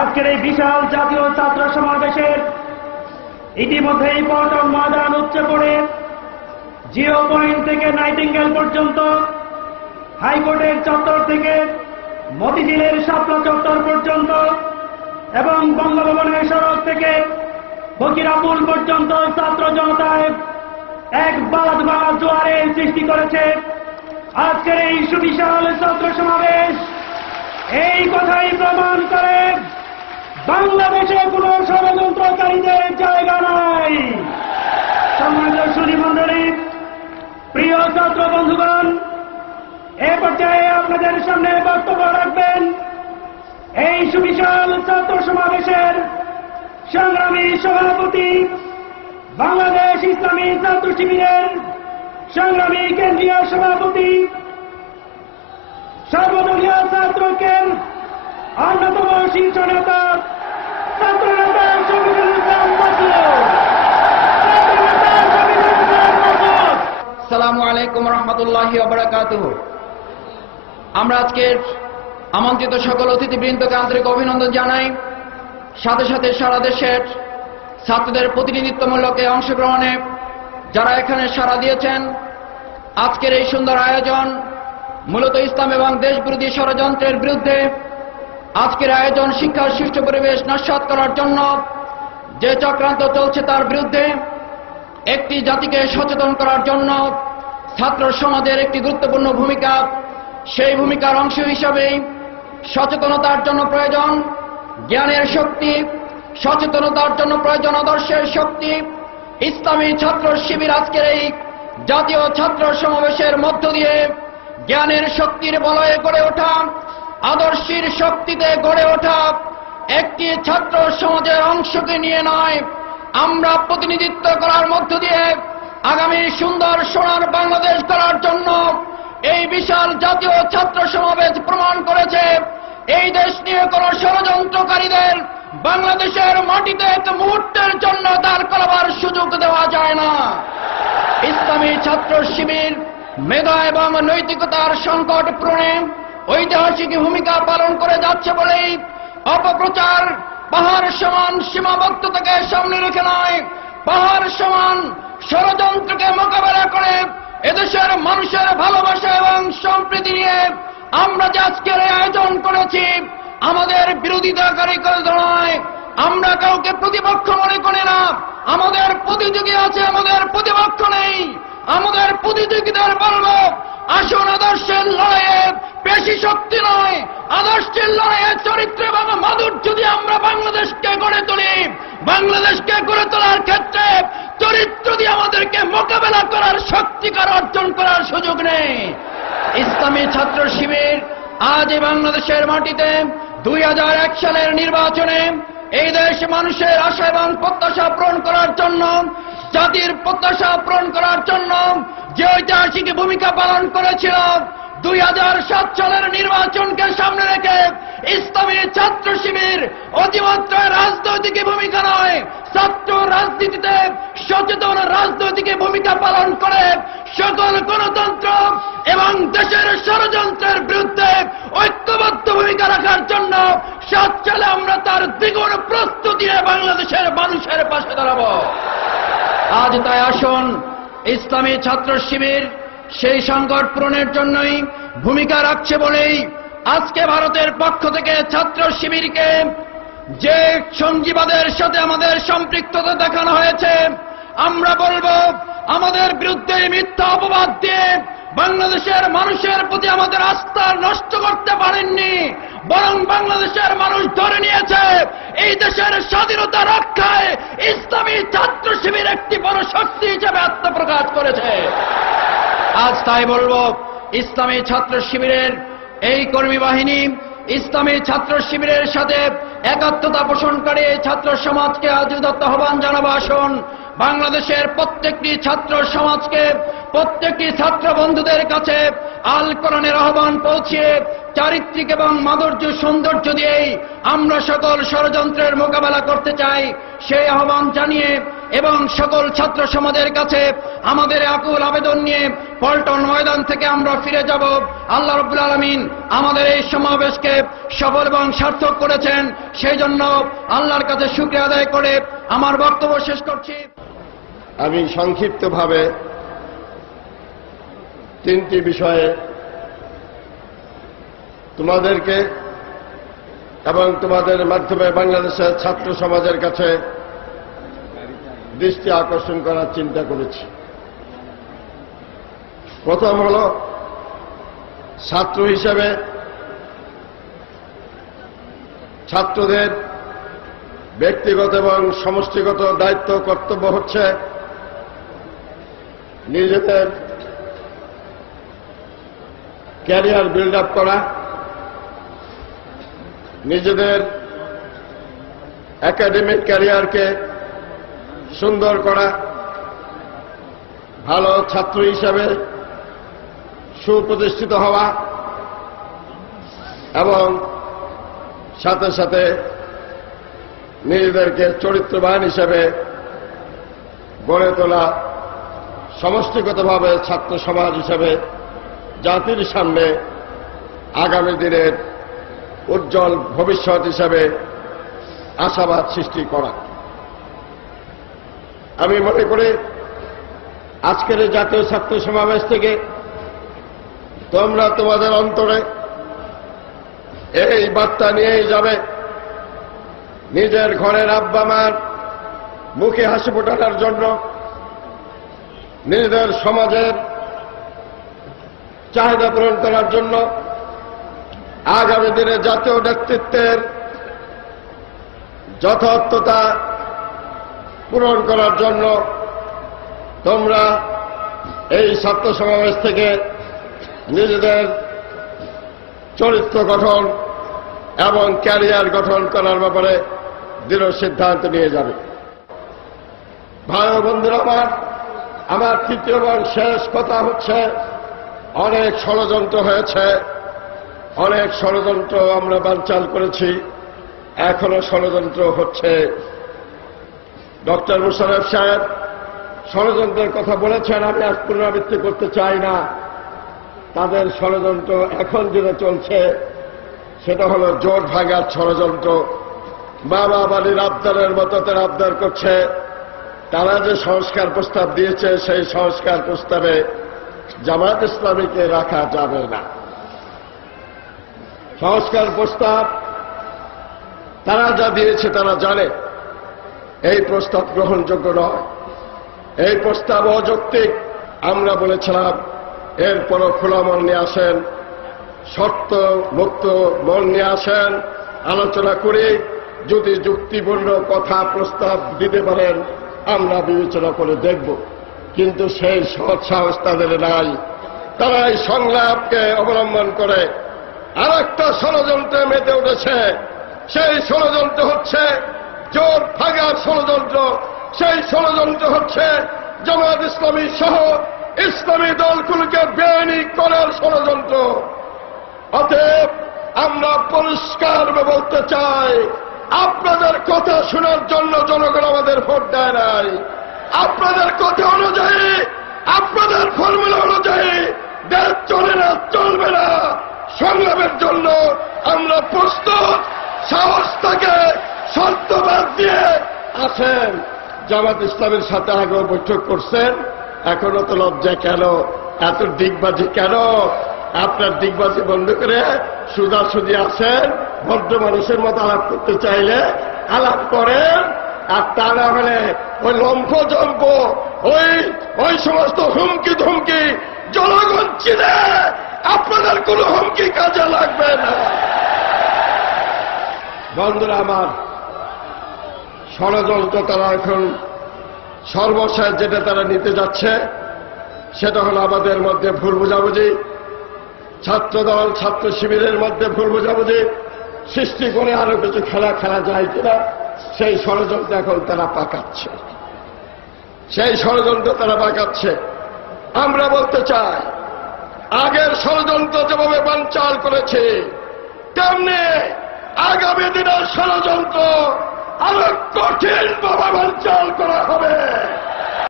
আজকের এই বিশাল জাতীয় ছাত্র সমাবেশের ইতিমধ্যেই পল্টন ময়দান উপচে পড়ে জিরো পয়েন্ট থেকে নাইটিঙ্গেল পর্যন্ত, হাইকোর্টের চত্বর থেকে মতিঝিলের শাপলা চত্বর পর্যন্ত এবং বঙ্গভবনের সড়ক থেকে ফকিরাপুল পর্যন্ত ছাত্র জনতায় এক বাদ বাদ জোয়ারের সৃষ্টি করেছে। আজকের এই সুবিশাল ছাত্র সমাবেশ এই কথাই প্রমাণ করে বাংলাদেশে কোন ষড়যন্ত্রকারীদের জায়গা নাই। সম্মানিত সুধীমণ্ডলী, প্রিয় ছাত্র বন্ধুগণ, এ পর্যায়ে আপনাদের সামনে বক্তব্য রাখবেন এই সুবিশাল ছাত্র সমাবেশের সংগ্রামী সভাপতি, বাংলাদেশ ইসলামী ছাত্র শিবিরের সংগ্রামী কেন্দ্রীয় সভাপতি, সর্বদলীয় ছাত্রকের অন্যতম শীর্ষ নেতা, ছাত্রনেতা শফিকুল ইসলাম মাসুদ। আসসালামু আলাইকুম রহমতুল্লাহি ওয়া বারাকাতুহু। আমরা আজকের আমন্ত্রিত সকল অতিথিবৃন্দকে আন্তরিক অভিনন্দন জানাই। সাথে সাথে সারা দেশের ছাত্রদের প্রতিনিধিত্বমূলক অংশগ্রহণে যারা এখানে সাড়া দিয়েছেন। আজকের এই সুন্দর আয়োজন মূলত ইসলাম এবং দেশবিরোধী ষড়যন্ত্রের বিরুদ্ধে। আজকের আয়োজন শিক্ষার সুষ্ঠু পরিবেশ নস্যাৎ করার জন্য যে চক্রান্ত চলছে তার বিরুদ্ধে, একটি জাতিকে সচেতন করার জন্য ছাত্র সমাজের একটি গুরুত্বপূর্ণ ভূমিকা। সেই ভূমিকার অংশ হিসাবে সচেতনতার জন্য প্রয়োজন জ্ঞানের শক্তি, সচেতনতার জন্য প্রয়োজন আদর্শের শক্তি। ইসলামী ছাত্র শিবির আজকের এই জাতীয় ছাত্র সমাবেশের মধ্য দিয়ে জ্ঞানের শক্তির বলয়ে গড়ে ওঠা, আদর্শের শক্তিতে গড়ে ওঠা একটি ছাত্র সমাজের অংশকে নিয়ে নয়, আমরা প্রতিনিধিত্ব করার মধ্য দিয়ে আগামী সুন্দর সোনার বাংলাদেশ গড়ার জন্য এই বিশাল জাতীয় ছাত্র সমাবেশ প্রমাণ করেছে এই দেশ নিয়ে কোন ষড়যন্ত্রকারীদের বাংলাদেশের মাটিতে এক মুহূর্তের জন্য দাঁড় করাবার সুযোগ দেওয়া যায় না। ইসলামী ছাত্র শিবির মেধা এবং নৈতিকতার সংকট পূরণে ঐতিহাসিক ভূমিকা পালন করে যাচ্ছে বলেই অপপ্রচার পাহাড় সমান সীমাবদ্ধতাকে সামনে রেখে নয়, পাহাড় সমান ষড়যন্ত্রকে মোকাবেলা করে এদেশের মানুষের ভালোবাসা এবং সম্প্রীতি নিয়ে আমরা যে আজকের আয়োজন করেছি, আমাদের বিরোধিতাকারী করে নয়, আমরা কাউকে প্রতিপক্ষ মনে করি না। আমাদের প্রতিযোগী আছে, আমাদের প্রতিপক্ষ নেই। আমাদের প্রতিযোগীদের বলব, আসুন আদর্শের লড়াইয়ে পেশি শক্তি নয়, আদর্শের লড়াইয়ে চরিত্র এবং মাধুর্য দিয়ে আমরা বাংলাদেশকে গড়ে তুলি। বাংলাদেশকে গড়ে তোলার ক্ষেত্রে চরিত্র দিয়ে আমাদেরকে মোকাবেলা করার শক্তিকার অর্জন করার সুযোগ নেই। ইসলামী ছাত্র শিবির আজ এই বাংলাদেশের মাটিতে 2001 সালের নির্বাচনে এই দেশ মানুষের আশা এবং প্রত্যাশা পূরণ করার জন্য, জাতির প্রত্যাশা পূরণ করার জন্য যে ঐতিহাসিক ভূমিকা পালন করেছিল, 2007 সালের নির্বাচনকে সামনে রেখে ইসলামী ছাত্র শিবির অতিমাত্র রাজনৈতিক ভূমিকা নয়, ছাত্র রাজনীতিতে সচেতন রাজনৈতিক ভূমিকা পালন করে সকল গণতন্ত্র এবং দেশের ষড়যন্ত্রের বিরুদ্ধে ঐক্যবদ্ধ ভূমিকা রাখার জন্য 7 সালে আমরা তার দ্বিগুণ প্রস্তুতি নিয়ে বাংলাদেশের মানুষের পাশে দাঁড়াবো। আজ তাই আসুন ইসলামী ছাত্র শিবির সেই সংকট পূরণের জন্যই ভূমিকা রাখছে বলেই আজকে ভারতের পক্ষ থেকে ছাত্র শিবিরকে যে সঙ্গীবাদের সাথে আমাদের সম্পৃক্ততা দেখানো হয়েছে, আমরা বলবো আমাদের বিরুদ্ধে মিথ্যা অপবাদ দিয়ে বাংলাদেশের মানুষের প্রতি আমাদের আস্থা নষ্ট করতে পারেননি, বরং বাংলাদেশের মানুষ ধরে নিয়েছে এই দেশের স্বাধীনতা রক্ষায় ইসলামী ছাত্র শিবির একটি বড় শক্তি হিসেবে আত্মপ্রকাশ করেছে। আজ তাই বলবো, ইসলামী ছাত্র শিবিরের এই কর্মী বাহিনী ইসলামী ছাত্র শিবিরের সাথে একাত্মতা পোষণকারী ছাত্র সমাজকে আজ উদাত্ত আহ্বান জানাবো, আসুন বাংলাদেশের প্রত্যেকটি ছাত্র সমাজকে, প্রত্যেকটি ছাত্র বন্ধুদের কাছে আল কোরআনের আহ্বান পৌঁছিয়ে চারিত্রিক এবং মাধুর্য সৌন্দর্য দিয়েই আমরা সকল ষড়যন্ত্রের মোকাবেলা করতে চাই, সেই আহ্বান জানিয়ে এবং সকল ছাত্র সমাজের কাছে আমাদের আকুল আবেদন নিয়ে পল্টন ময়দান থেকে আমরা ফিরে যাব। আল্লাহ রাব্বুল আলামিন আমাদের এই সমাবেশকে সফল এবং সার্থক করেছেন, সেই জন্য আল্লাহর কাছে শুকরিয়া আদায় করে আমার বক্তব্য শেষ করছি। আমি সংক্ষিপ্তভাবে তিনটি বিষয়ে তোমাদেরকে এবং তোমাদের মাধ্যমে বাংলাদেশের ছাত্র সমাজের কাছে দৃষ্টি আকর্ষণ করার চিন্তা করেছি। প্রথম হল, ছাত্র হিসেবে ছাত্রদের ব্যক্তিগত এবং সমষ্টিগত দায়িত্ব কর্তব্য হচ্ছে নিজেদের ক্যারিয়ার বিল্ড আপ করা, নিজেদের একাডেমিক ক্যারিয়ারকে সুন্দর করা, ভালো ছাত্র হিসাবে সুপ্রতিষ্ঠিত হওয়া এবং সাথে সাথে নিজেদেরকে চরিত্রবান হিসাবে গড়ে তোলা, সমষ্টিগতভাবে ছাত্র সমাজ হিসাবে জাতির সামনে আগামী দিনের উজ্জ্বল ভবিষ্যৎ হিসাবে আশাবাদ সৃষ্টি করা। আমি মনে করি আজকের এই জাতীয় ছাত্র সমাবেশ থেকে তোমরা তোমাদের অন্তরে এই বার্তা নিয়েই যাবে, নিজের ঘরের আব্বা মার মুখে হাসি ফোটানোর জন্য, নিজেদের সমাজের চাহিদা পূরণ করার জন্য, আগামী দিনে জাতীয় নেতৃত্বের যথার্থতা পূরণ করার জন্য তোমরা এই ছাত্র সমাবেশ থেকে নিজেদের চরিত্র গঠন এবং ক্যারিয়ার গঠন করার ব্যাপারে দৃঢ় সিদ্ধান্ত নিয়ে যাবে। ভাই ও বন্ধুরা, আমার তৃতীয় এবং শেষ কথা হচ্ছে, অনেক ষড়যন্ত্র হয়েছে, অনেক ষড়যন্ত্র আমরা বানচাল করেছি, এখনো ষড়যন্ত্র হচ্ছে। ডক্টর মুশাররফ সাহেব ষড়যন্ত্রের কথা বলেছেন, আমি আজ পুনরাবৃত্তি করতে চাই না। তাদের ষড়যন্ত্র এখন যেটা চলছে সেটা হল জোট ভাঙার ষড়যন্ত্র। বাবা বালির আবদারের মতো তারা আবদার করছে। তারা যে সংস্কার প্রস্তাব দিয়েছে সেই সংস্কার প্রস্তাবে জামাত ইসলামীকে রাখা যাবে না। সংস্কার প্রস্তাব তারা যা দিয়েছে তারা জানে এই প্রস্তাব গ্রহণযোগ্য নয়, এই প্রস্তাব অযৌক্তিক। আমরা বলেছিলাম এরপরও খোলা মন নিয়ে আসেন, শর্ত মুক্ত মন নিয়ে আসেন, আলোচনা করে যদি যুক্তিপূর্ণ কথা প্রস্তাব দিতে পারেন আমরা বিবেচনা করে দেখব। কিন্তু সেই সৎ সাহস তাদের নাই। তারা এই সংলাপকে অবলম্বন করে আর একটা ষড়যন্ত্রে মেতে উঠেছে। সেই ষড়যন্ত্র হচ্ছে জোট ভাঙার ষড়যন্ত্র। সেই ষড়যন্ত্র হচ্ছে জামাত ইসলামী সহ ইসলামী দলগুলোকে বেআইনি করার ষড়যন্ত্র। অতএব আমরা পরিষ্কারভাবে বলতে চাই, আপনাদের কথা শোনার জন্য জনগণ আমাদের ভোট দেয় নাই। আপনাদের কথা অনুযায়ী, আপনাদের ফর্মুলা অনুযায়ী দেশ চলে না, চলবে না। সংগ্রামের জন্য আমরা প্রস্তুত। সাহস থাকে, শর্ত বাদ দিয়ে আসেন। জামাত ইসলামের সাথে আগেও বৈঠক করছেন, এখনো তো লজ্জা কেন? এত দিগবাজি কেন? আপনার দিগবাজি বন্ধ করে সুজাসুজি আসেন, ভদ্র মানুষের মতো আলাপ করতে চাইলে আলাপ করেন। আর তা না হলে ওই লম্ফ জম্প, ওই সমস্ত হুমকি ধুমকি জনগণ চিনে, আপনাদের কোনো হুমকি কাজে লাগবে না। বন্ধুরা আমার, ষড়যন্ত্র তারা এখন সর্বশেষ যেটা তারা নিতে যাচ্ছে সেটা হলো আমাদের মধ্যে ভুল বোঝাবুঝি, ছাত্রদল ছাত্র শিবিরের মধ্যে ভুল বোঝাবুঝি সৃষ্টি করে আরো কিছু খেলা খেলা যায় কিনা সেই ষড়যন্ত্র এখন তারা পাকাচ্ছে। সেই ষড়যন্ত্র তারা বাঁকাচ্ছে। আমরা বলতে চাই, আগের ষড়যন্ত্র যেভাবে বানচাল করেছে, তেমনি আগামী দিনের ষড়যন্ত্র আরো কঠিনভাবে বানচাল করা হবে।